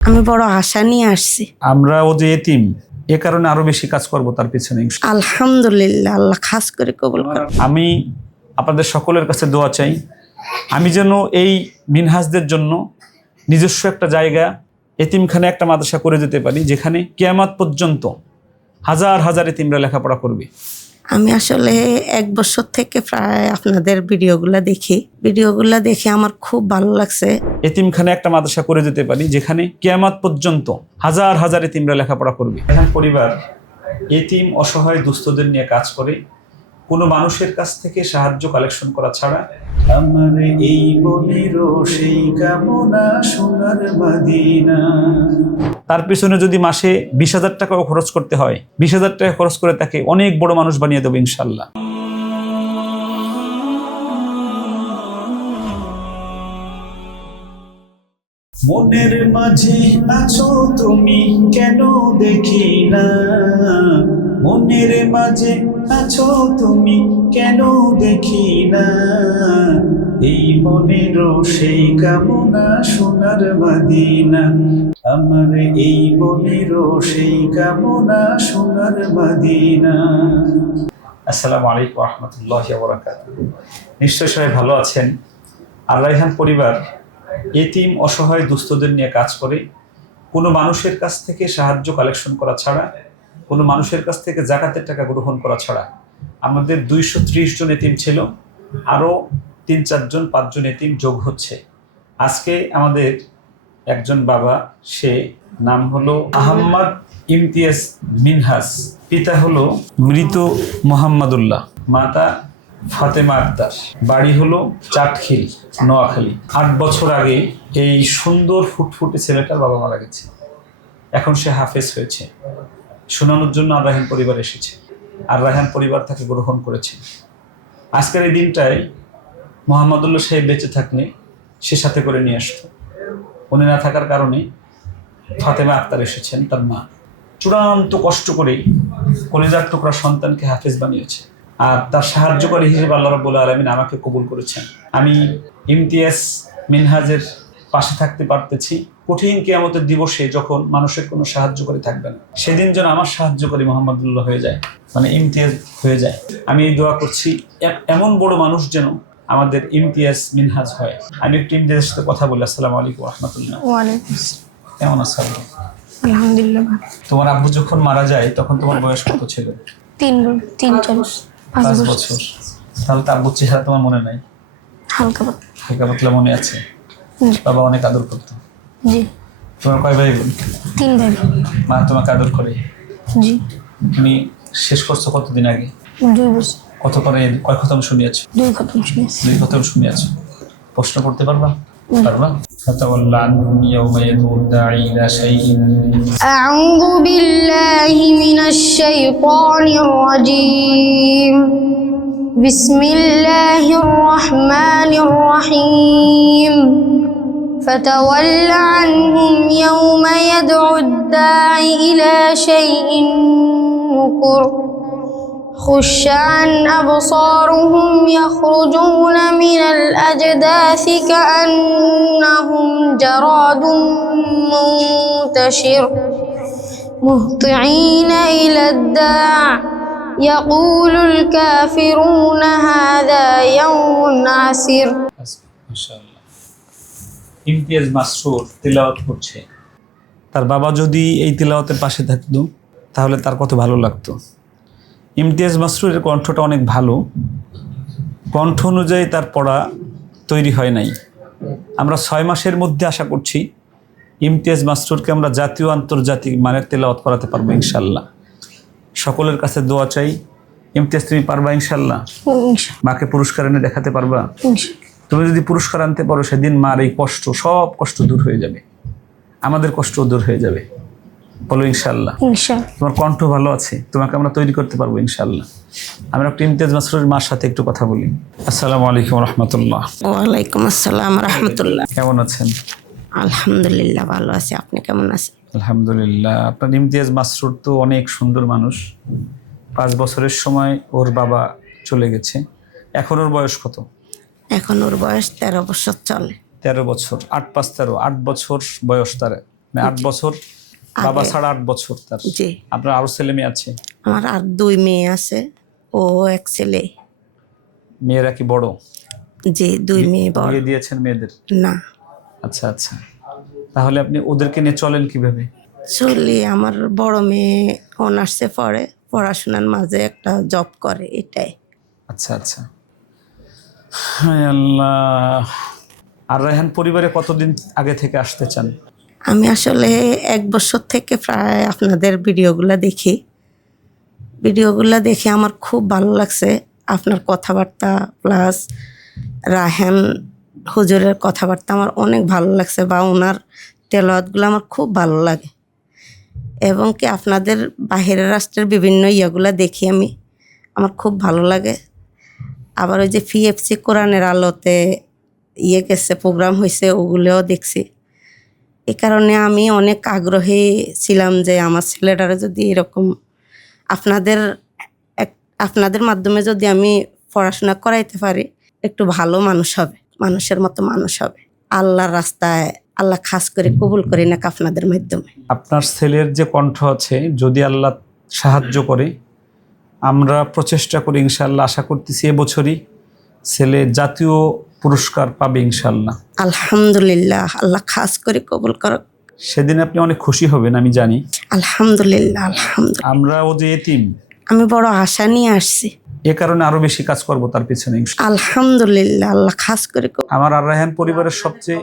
আমি বড় আশা নিয়ে আসছি। আমরা ও যে এতিম, এ কারণে আরো বেশি কাজ করব তার পিছনে। আলহামদুলিল্লাহ, আল্লাহ খাস করে কবুল করুন। আমি আপনাদের সকলের কাছে দোয়া চাই, আমি যেন এই মিনহাজদের জন্য নিজস্ব একটা জায়গা, এতিমখানে একটা মাদ্রাসা করে দিতে পারি, যেখানে কিয়ামত পর্যন্ত হাজার হাজার এতিমরা লেখাপড়া করবে। আমি আসলে 1 বছর থেকে প্রায় আপনাদের ভিডিওগুলা দেখে আমার খুব ভালো লাগছে। এতিমখানে একটা মাদ্রাসা করে দিতে পারি, যেখানে কিয়ামত পর্যন্ত হাজার হাজার এতিমরা লেখাপড়া করবে। এখন পরিবার এতিম অসহায় দুস্থদের নিয়ে কাজ করে, কোনো মানুষের কাছ থেকে সাহায্য কালেকশন করা ছাড়া। আমার এই মনেরও সেই কামনা সোনার মদিনা। তার পিছনে যদি মাসে 20,000 টাকাও খরচ করতে হয়, 20,000 টাকা খরচ করে তাকে অনেক বড় মানুষ বানিয়ে দেবো ইনশাল্লাহ। মনের মাঝে আছো তুমি কেন দেখি না, মনের মাঝে আছো তুমি কেন দেখি না, এই মনেরও সেই কামনা সোনার মদিনা। আমার এই মনেরও সেই কামনা সোনার মদিনা। আসসালামু আলাইকুম ওয়া রাহমাতুল্লাহি ওয়া বারাকাতুহু। নিশ্চয়ই সবাই ভালো আছেন। আর রায়হান পরিবার এতিম অসহায় দুস্থদের নিয়ে কাজ করে, কোনো মানুষের কাছ থেকে সাহায্য কালেকশন করা ছাড়া, কোনো মানুষের কাছ থেকে জাকাতের টাকা গ্রহণ করা ছাড়া। আমাদের 230 জন এতিম ছিল, আরও 3-4 জন 5 জন এতিম যোগ হচ্ছে। আজকে আমাদের একজন বাবা, সে নাম হলো আহম্মদ ইমতিয়াজ মিনহাজ, পিতা হলো মৃত মোহাম্মদুল্লাহ, মাতা ফাতেমা আক্তার, বাড়ি হলো চাটখিল, নোয়াখালী। 8 বছর আগে এই সুন্দর ফুটফুটে ছেলেটার বাবা মারা গেছে। এখন সে হাফেজ হয়েছে। শোনানোর জন্য আর রায়হান পরিবার এসেছে, আর রায়হান পরিবার তাকে গ্রহণ করেছে। আজকের এই দিনটায় মোহাম্মদুল্লাহ সাহেব বেঁচে থাকলে সে সাথে করে নিয়ে আসতো। উনি না থাকার কারণে ফাতেমা আক্তার এসেছেন, তার মা। চূড়ান্ত কষ্ট করে কলিজার টুকরা সন্তানকে হাফেজ বানিয়েছে, আর তার সাহায্যকারী হিসেবে আল্লাহ রাব্বুল আলামিন আমাকে কবুল করেছেন। আমি ইমতিয়াজ মিনহাজের পাশে থাকতে পারতেছি কঠিন কিয়ামতের দিবসে, যখন মানুষের কোনো সাহায্যকারী থাকবে না। সেদিন যেন আমার সাহায্যকারী মোহাম্মদুল্লাহ হয়ে যায়, মানে ইমতিয়াজ হয়ে যায়। আমি এই দোয়া করছি, এমন বড় মানুষ যেন আমাদের ইমতিয়াজ মিনহাজ হয়। আমি একটু ইমতিয়াজের সাথে কথা বলি। আসসালামু আলাইকুম ওয়া রাহমাতুল্লাহ। ওয়ালাইকুম আসসালাম। কেমন আছো? আলহামদুলিল্লাহ ভালো। তোমার আব্বু যখন মারা যায় তখন তোমার বয়স কত ছিল? 5 বছর। বছর। তাহলে তার আব্বুর চেহারা তোমার মনে নাই? হালকা পাতলা মনে আছে। বাবা অনেক আদর করতো। জি। তোমার কয় ভাই বোন? 3 ভাই। মা তোমাকে আদর করে? জি। তুমি শেষ করছো কতদিন আগে? 2 বছর। কত করে কয় খতম শুনিয়েছো? 2 খতম শুনেছি। 2 খতম শুনিয়েছো। প্রশ্ন করতে পারবা? পারবা? فتولى عنهم يوم يدعو الداعي إلى شيء. أعوذ بالله من الشيطان الرجيم. بسم الله الرحمن الرحيم. فتول عنهم يوم يدعو الداعي إلى شيء نكر. خش عن أبصارهم يخرجون من الأجداث كأنهم جراد منتشر مهطعين إلى الداع يقول الكافرون هذا يوم عسير. মাশাআল্লাহ। ইমতিয়াজ মাসরুর তিলাওয়াত করছে। তার বাবা যদি এই তিলাওয়াতের পাশে থাকতো তাহলে তার কত ভালো লাগতো। ইমতিয়াজ মাসরুরের কণ্ঠটা অনেক ভালো, কণ্ঠ অনুযায়ী তার পড়া তৈরি হয় নাই। আমরা 6 মাসের মধ্যে আশা করছি ইমতিয়াজ মাসরুরকে আমরা জাতীয় আন্তর্জাতিক মানের তেলাওয়াত করাতে পারবো ইনশাল্লাহ। সকলের কাছে দোয়া চাই। ইমতিয়াজ, তুমি পারবা ইনশাল্লাহ? মাকে পুরস্কার এনে দেখাতে পারবা? তুমি যদি পুরস্কার আনতে পারো, সেদিন মার এই কষ্ট, সব কষ্ট দূর হয়ে যাবে, আমাদের কষ্ট দূর হয়ে যাবে। বলো ইনশাল্লাহ। তোমার কণ্ঠ ভালো আছে, তোমাকে আমরা তৈরি করতে পারবো ইনশাল্লাহ। আমরা একটু ইমতিয়াজ মাসরুরের মার সাথে একটু কথা বলি। আসসালামু আলাইকুম রহমতুল্লাহ। ওয়ালাইকুম আসসালাম রাহমাতুল্লাহ। কেমন আছেন? আলহামদুলিল্লাহ ভালো আছি। আপনি কেমন আছেন? আলহামদুলিল্লাহ। আপনার ইমতিয়াজ মাসরুর তো অনেক সুন্দর মানুষ। 5 বছরের সময় ওর বাবা চলে গেছে। এখন ওর বয়স কত? এখন ওর বয়স 13 বছর চলে। 13 বছর। 8 + 5 = 13। 8 বছর বয়স তার মানে 8 বছর বাবা ছাড়া 8 বছর তার। জি। আপনার আরো ছেলে মেয়ে আছে? আমার আর 2 মেয়ে আছে ও 1 ছেলে। মেয়েরা কি বড়? জি, 2 মেয়ে বড়। বিয়ে দিয়েছেন মেয়েদের? না। আচ্ছা আচ্ছা, তাহলে আপনি ওদেরকে নিয়ে চলেন কিভাবে? চলি, আমার বড় মেয়ে অনার্সে পড়ে, পড়াশোনার মাঝে একটা জব করে, এটাই। আচ্ছা আচ্ছা, হায় আল্লাহ। আর রায়হান পরিবারে কতদিন আগে থেকে আসতে চান? আমি আসলে 1 বছর থেকে প্রায় আপনাদের ভিডিওগুলো দেখি আমার খুব ভালো লাগছে। আপনার কথাবার্তা প্লাস রায়হান হুজুরের কথাবার্তা আমার অনেক ভালো লাগছে, বা ওনার তেলাওয়াতগুলো আমার খুব ভালো লাগে। এবং কি আপনাদের বাহিরের রাষ্ট্রের বিভিন্ন ইয়েগুলো দেখি আমি, আমার খুব ভালো লাগে। আবার ওই যে পিএফসি কোরআনের আলোতে গেছে, প্রোগ্রাম হয়েছে, ওগুলোও দেখছি। এই কারণে আমি অনেক আগ্রহী ছিলাম যে আমার ছেলেটারে যদি এরকম আপনাদের মাধ্যমে যদি আমি পড়াশোনা করাইতে পারি, একটু ভালো মানুষ হবে, মানুষের মতো মানুষ হবে, আল্লাহর রাস্তায় আল্লাহ খাস করে কবুল করি না আপনাদের মাধ্যমে। আপনার ছেলের যে কণ্ঠ আছে, যদি আল্লাহ সাহায্য করে, আমরা প্রচেষ্টা করি ইনশাআল্লাহ, আশা করতেছি এবছরই ছেলে জাতীয় পুরস্কার পাবে ইনশাআল্লাহ। আলহামদুলিল্লাহ, আল্লাহ খাস করে কবুল করুক। সেদিন আপনি অনেক খুশি হবেন আমি জানি। আলহামদুলিল্লাহ, আলহামদুলিল্লাহ। আমরা ও যে এতিম, আমি বড় আশা নিয়ে আসছি, এ কারণে আরো বেশি কাজ করব তার পিছনে ইনশাআল্লাহ। আলহামদুলিল্লাহ, আল্লাহ খাস করে আমার আর রায়হান পরিবারের সবচেয়ে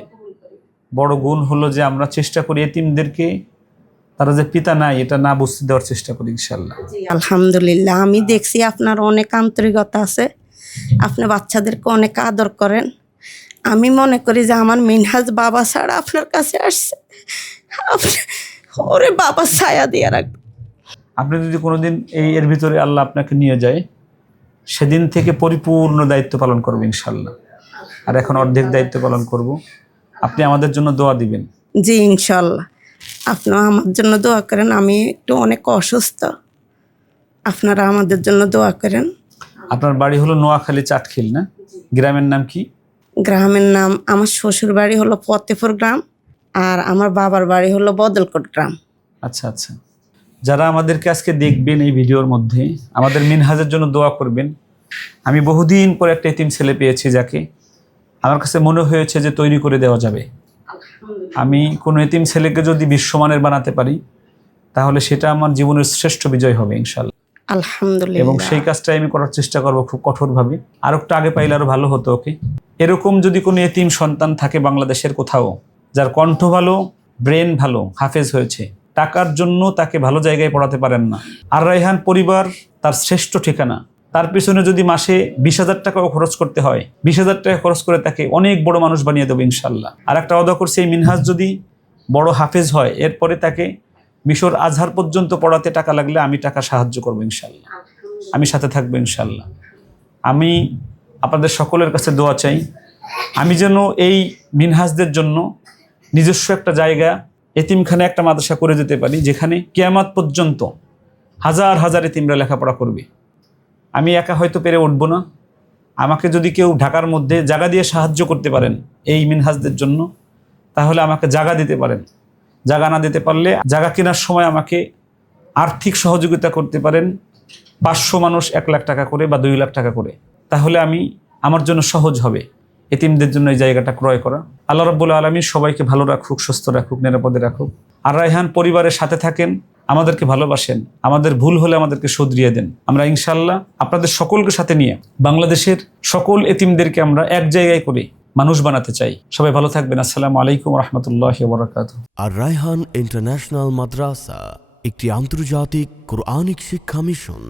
বড় গুণ হলো যে আমরা চেষ্টা করি এতিমদেরকে, তারা যে পিতা নাই এটা না বুঝতে দেওয়ার চেষ্টা করি ইনশাআল্লাহ। আলহামদুলিল্লাহ। আমি দেখছি আপনার অনেক আন্তরিকতা আছে, আপনি বাচ্চাদেরকে অনেক আদর করেন। আমি মনে করি যে আমার মিনহাজ বাবা ছাড়া আপনার কাছে আসছে, ওরে বাবা ছায়া দিয়ে রাখবে। আপনি যদি কোনোদিন এর ভিতরে আল্লাহ আপনাকে নিয়ে যায়, সেদিন থেকে পরিপূর্ণ দায়িত্ব পালন করবো ইনশাআল্লাহ। আর এখন অর্ধেক দায়িত্ব পালন করব। আপনি আমাদের জন্য দোয়া দিবেন। জি ইনশাল্লাহ, আপনারা আমার জন্য দোয়া করেন। আমি একটু অনেক অসুস্থ, আপনারা আমাদের জন্য দোয়া করেন। আপনার বাড়ি হলো নোয়াখালী চাটখিল না? গ্রামের নাম কি? গ্রামের নাম, আমার শ্বশুর বাড়ি হলো ফতেপুর গ্রাম, আর আমার বাবার বাড়ি হলো বদলকোট গ্রাম। আচ্ছা আচ্ছা, যারা আমাদেরকে আজকে দেখবেন এই ভিডিওর মধ্যে, আমাদের মিনহাজের জন্য দোয়া করবেন। আমি বহুদিন পর একটা এতিম ছেলে পেয়েছি, যাকে আমার কাছে মনে হয়েছে যে তৈরি করে দেওয়া যাবে। আমি কোনো এতিম ছেলেকে যদি বিশ্বমানের বানাতে পারি, তাহলে সেটা আমার জীবনের শ্রেষ্ঠ বিজয় হবে ইনশাআল্লাহ। আলহামদুলিল্লাহ। এবং সেই কাজটাই আমি করার চেষ্টা করব খুব কঠোরভাবে। আর একটু আগে পাইলে আরো ভালো হতো ওকে। এরকম যদি কোনো এতিম সন্তান থাকে বাংলাদেশের কোথাও, যার কণ্ঠ ভালো, ব্রেন ভালো, হাফেজ হয়েছে, টাকার জন্য তাকে ভালো জায়গায় পড়াতে পারেন না, আর রায়হান পরিবার তার শ্রেষ্ঠ ঠিকানা। তার পিছনে যদি মাসে 20,000 টাকাও খরচ করতে হয়, 20,000 টাকা খরচ করে তাকে অনেক বড় মানুষ বানিয়ে দেবো ইনশাল্লাহ। আর একটা ওয়াদা করছি, এই মিনহাজ যদি বড় হাফেজ হয়, এরপরে তাকে মিশর আজহার পর্যন্ত পড়াতে টাকা লাগলে আমি টাকা সাহায্য করবো ইনশাল্লাহ, আমি সাথে থাকবো ইনশাল্লাহ। আমি আপনাদের সকলের কাছে দোয়া চাই, আমি যেন এই মিনহাজদের জন্য নিজস্ব একটা জায়গা, এতিমখানে একটা মাদ্রাসা করে দিতে পারি, যেখানে কিয়ামত পর্যন্ত হাজার হাজার এতিমরা লেখাপড়া করবে। আমি একা হয়তো পেরে উঠবো না, আমাকে যদি কেউ ঢাকার মধ্যে জায়গা দিয়ে সাহায্য করতে পারেন এই মিনহাজদের জন্য, তাহলে আমাকে জায়গা দিতে পারেন। জায়গা না দিতে পারলে জায়গা কেনার সময় আমাকে আর্থিক সহযোগিতা করতে পারেন, 500 মানুষ 1 লাখ টাকা করে বা 2 লাখ টাকা করে, তাহলে আমার জন্য সহজ হবে এতিমদের জন্য এই জায়গাটা ক্রয় করা। আল্লাহ রাব্বুল আলামিন সবাইকে ভালো রাখুক, সুস্থ রাখুক, নিরাপদে রাখুক। আর রায়হান পরিবারের সাথে থাকেন, আমাদেরকে ভালোবাসেন, আমাদের ভুল হলে আমাদেরকে শুধরিয়ে দেন। আমরা ইনশাআল্লাহ আপনাদের সকলকে সাথে নিয়ে বাংলাদেশের সকল এতিমদেরকে আমরা এক জায়গায় করে মানুষ বানাতে চাই। সবাই ভালো থাকবেন। আসসালামু আলাইকুম ওয়া রাহমাতুল্লাহি ওয়া বারাকাতুহু। আর রায়হান ইন্টারন্যাশনাল মাদ্রাসা একটি আন্তর্জাতিক কোরআনিক শিক্ষা মিশন।